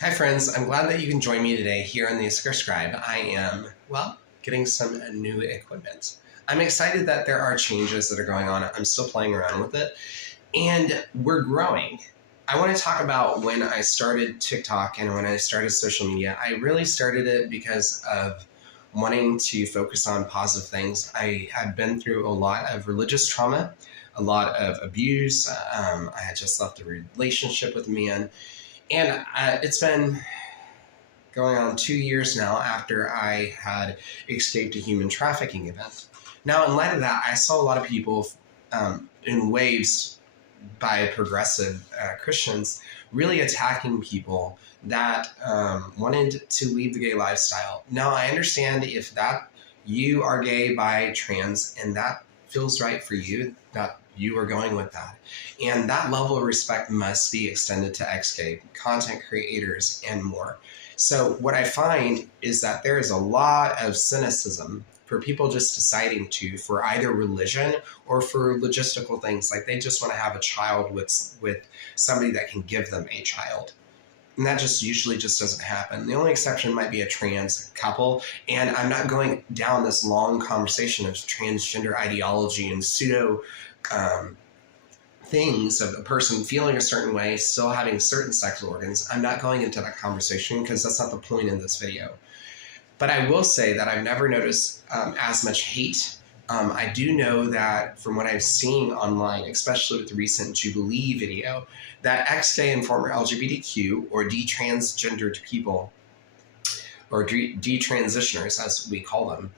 Hi friends, I'm glad that you can join me today here on the Issachar Scribe. I am, getting some new equipment. I'm excited that there are changes that are going on. I'm still playing around with it, and we're growing. I want to talk about when I started TikTok and when I started social media. I really started it because of wanting to focus on positive things. I had been through a lot of religious trauma, a lot of abuse. I had just left a relationship with a man, and it's been going on 2 years now after I had escaped a human trafficking event. Now, in light of that, I saw a lot of people in waves by progressive Christians really attacking people that wanted to leave the gay lifestyle. Now, I understand if that you are gay, bi, trans, and that feels right for you, that you are going with that. And that level of respect must be extended to ex-gay content creators and more. So what I find is that there is a lot of cynicism for people just deciding to, for either religion or for logistical things, like they just want to have a child with somebody that can give them a child. And that just usually just doesn't happen. The only exception might be a trans couple. And I'm not going down this long conversation of transgender ideology and pseudo things of a person feeling a certain way, still having certain sexual organs. I'm not going into that conversation because that's not the point in this video. But I will say that I've never noticed as much hate. I do know that from what I've seen online, especially with the recent Jubilee video, that ex-gay and former LGBTQ or detransgendered people, or detransitioners as we call them,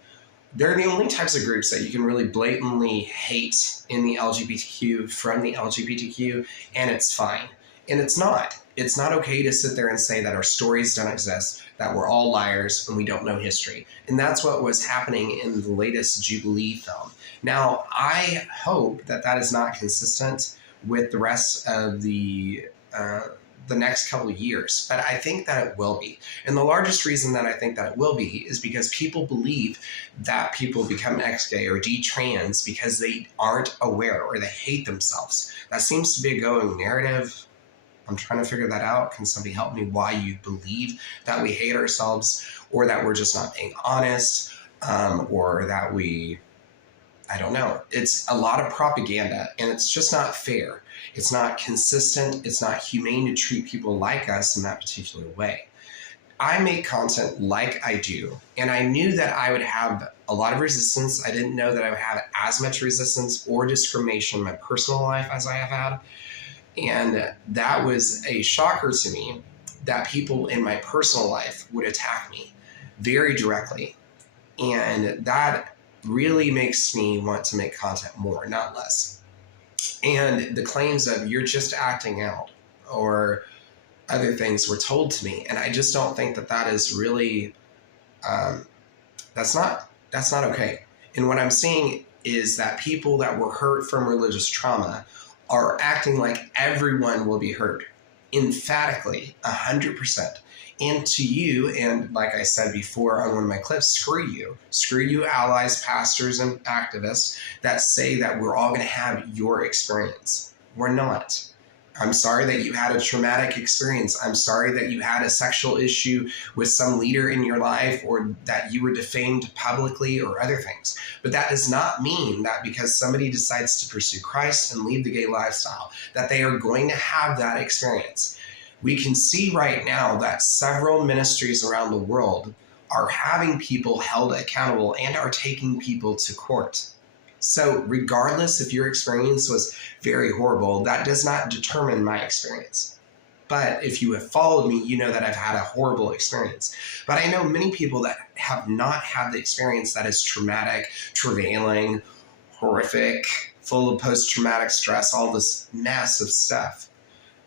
they're the only types of groups that you can really blatantly hate in the LGBTQ from the LGBTQ, and it's fine. And it's not. It's not okay to sit there and say that our stories don't exist, that we're all liars, and we don't know history. And that's what was happening in the latest Jubilee film. Now, I hope that that is not consistent with the rest of the next couple of years, but I think that it will be. And the largest reason that I think that it will be is because people believe that people become ex-gay or detrans because they aren't aware or they hate themselves. That seems to be a going narrative. I'm trying to figure that out. Can somebody help me why you believe that we hate ourselves, or that we're just not being honest, or that I don't know. It's a lot of propaganda, and it's just not fair. It's not consistent. It's not humane to treat people like us in that particular way. I make content like I do, and I knew that I would have a lot of resistance. I didn't know that I would have as much resistance or discrimination in my personal life as I have had. And that was a shocker to me, that people in my personal life would attack me very directly. And that really makes me want to make content more, not less. And the claims of you're just acting out or other things were told to me. And I just don't think that that is really, that's not okay. And what I'm seeing is that people that were hurt from religious trauma are acting like everyone will be hurt, emphatically, 100%. And to you, and like I said before on one of my clips, screw you. Screw you allies, pastors, and activists that say that we're all going to have your experience. We're not. I'm sorry that you had a traumatic experience. I'm sorry that you had a sexual issue with some leader in your life, or that you were defamed publicly, or other things. But that does not mean that because somebody decides to pursue Christ and leave the gay lifestyle, that they are going to have that experience. We can see right now that several ministries around the world are having people held accountable and are taking people to court. So regardless if your experience was very horrible, that does not determine my experience. But if you have followed me, you know that I've had a horrible experience. But I know many people that have not had the experience that is traumatic, travailing, horrific, full of post-traumatic stress, all this massive stuff.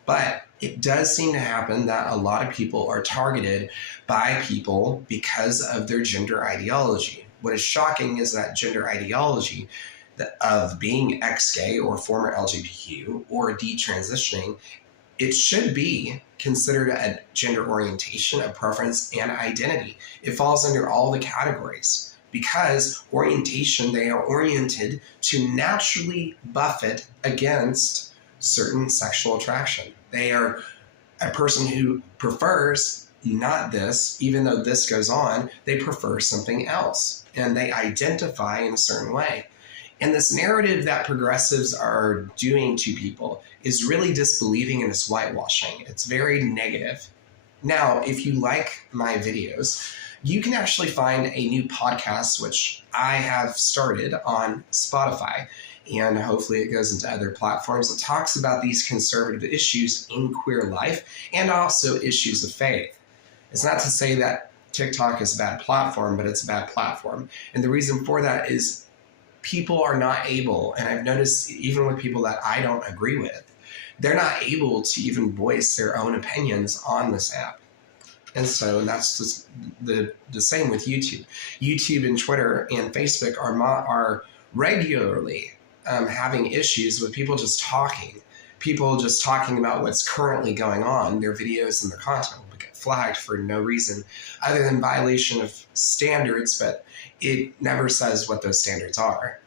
But it does seem to happen that a lot of people are targeted by people because of their gender ideology. What is shocking is that gender ideology of being ex-gay or former LGBTQ or detransitioning, it should be considered a gender orientation, a preference, and identity. It falls under all the categories because orientation, they are oriented to naturally buffet against certain sexual attraction. They are a person who prefers not this, even though this goes on, they prefer something else and they identify in a certain way. And this narrative that progressives are doing to people is really disbelieving and it's whitewashing. It's very negative. Now, if you like my videos, you can actually find a new podcast, which I have started on Spotify, and hopefully it goes into other platforms. It talks about these conservative issues in queer life and also issues of faith. It's not to say that TikTok is a bad platform, but it's a bad platform. And the reason for that is people are not able, and I've noticed even with people that I don't agree with, they're not able to even voice their own opinions on this app. And so that's just the same with YouTube. YouTube and Twitter and Facebook are regularly having issues with people just talking about what's currently going on. Their videos and their content will get flagged for no reason other than violation of standards, but it never says what those standards are.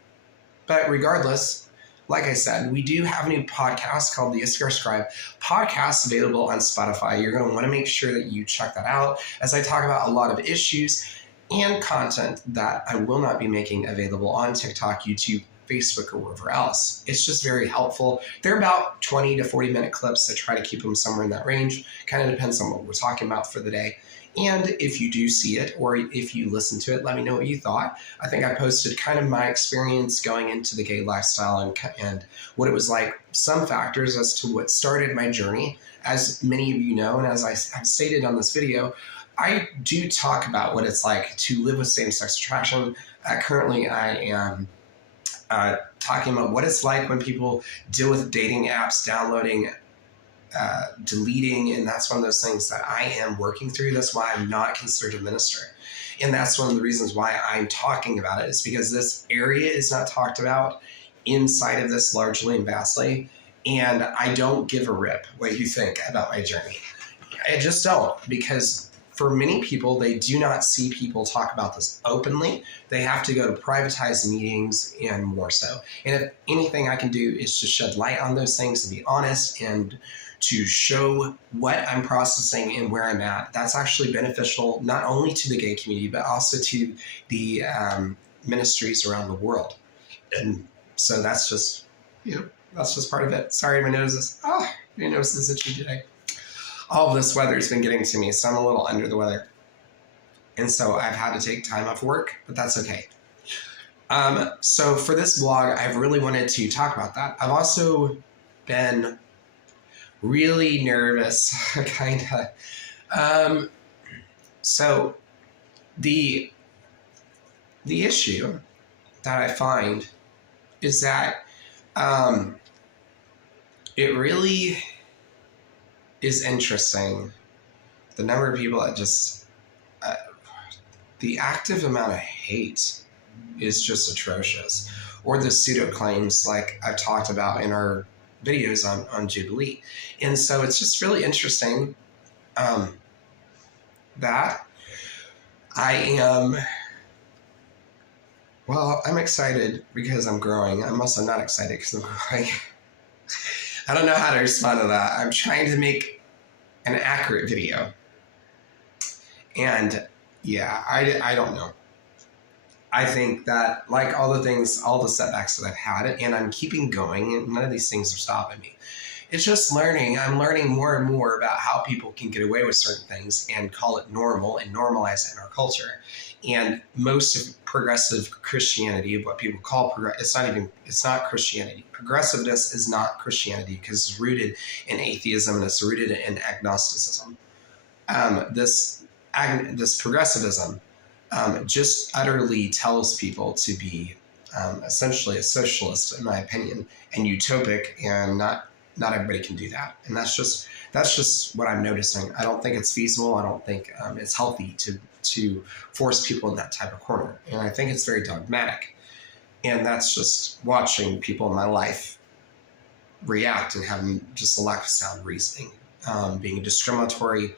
But regardless, like I said, we do have a new podcast called the Iskar Scribe podcast available on Spotify. You're going to want to make sure that you check that out as I talk about a lot of issues and content that I will not be making available on TikTok, YouTube, Facebook, or wherever else. It's just very helpful. They're about 20 to 40 minute clips. I try to keep them somewhere in that range. Kind of depends on what we're talking about for the day. And if you do see it or if you listen to it, let me know what you thought. I think I posted kind of my experience going into the gay lifestyle and what it was like, some factors as to what started my journey. As many of you know, and as I have stated on this video, I do talk about what it's like to live with same-sex attraction. Currently, I am talking about what it's like when people deal with dating apps, downloading, deleting, and that's one of those things that I am working through. That's why I'm not considered a minister. And that's one of the reasons why I'm talking about it, is because this area is not talked about inside of this largely and vastly. And I don't give a rip what you think about my journey. I just don't, because for many people, they do not see people talk about this openly. They have to go to privatized meetings and more so. And if anything I can do is to shed light on those things and be honest and to show what I'm processing and where I'm at, that's actually beneficial not only to the gay community, but also to the ministries around the world. And so that's just, that's just part of it. Sorry, my nose is itchy today. All of this weather has been getting to me, so I'm a little under the weather. And so I've had to take time off work, but that's okay. So for this vlog, I've really wanted to talk about that. I've also been really nervous, kind of. So the issue that I find is that it really is interesting, the number of people that just, the active amount of hate is just atrocious. Or the pseudo claims like I've talked about in our videos on Jubilee. And so it's just really interesting that I am, well, I'm excited because I'm growing. I'm also not excited because I'm growing. I don't know how to respond to that. I'm trying to make an accurate video. And yeah, I don't know. I think that, like all the things, all the setbacks that I've had, and I'm keeping going, and none of these things are stopping me. It's just learning. I'm learning more and more about how people can get away with certain things and call it normal and normalize it in our culture. And most of progressive Christianity, what people call it's not Christianity. Progressiveness is not Christianity because it's rooted in atheism and it's rooted in agnosticism. This progressivism just utterly tells people to be essentially a socialist, in my opinion, and utopic, and not everybody can do that. And that's just what I'm noticing. I don't think it's feasible. I don't think it's healthy to force people in that type of corner. And I think it's very dogmatic. And that's just watching people in my life react and having just a lack of sound reasoning, being discriminatory,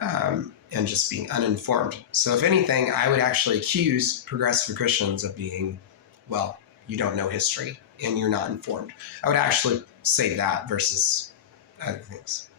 and just being uninformed. So if anything, I would actually accuse progressive Christians of being, well, you don't know history and you're not informed. I would actually say that versus other things.